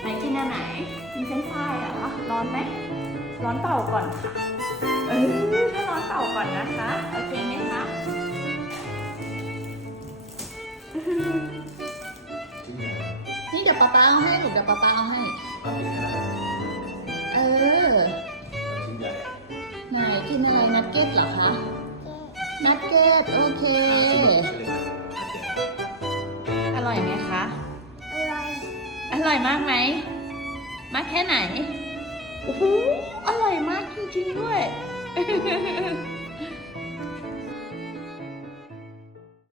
ไหนกินอันไหนกินเฟรนช์ฟรายเหรอร้อนไหม ร้อนเป่าก่อนค่ะเออถ้าร้อนเป่าก่อนนะคะ โอเคไหมคะนี่เดี๋ยวป๊าป๊าเอาให้หนูเดี๋ยวป๊าป๊าเอาให้ เออ ไหนกินอะไรนักเก็ตเหรอคะ นักเก็ตโอเค ร่อยมากไหม มากแค่ไหน โอ้โห อร่อยมากจริงๆด้วย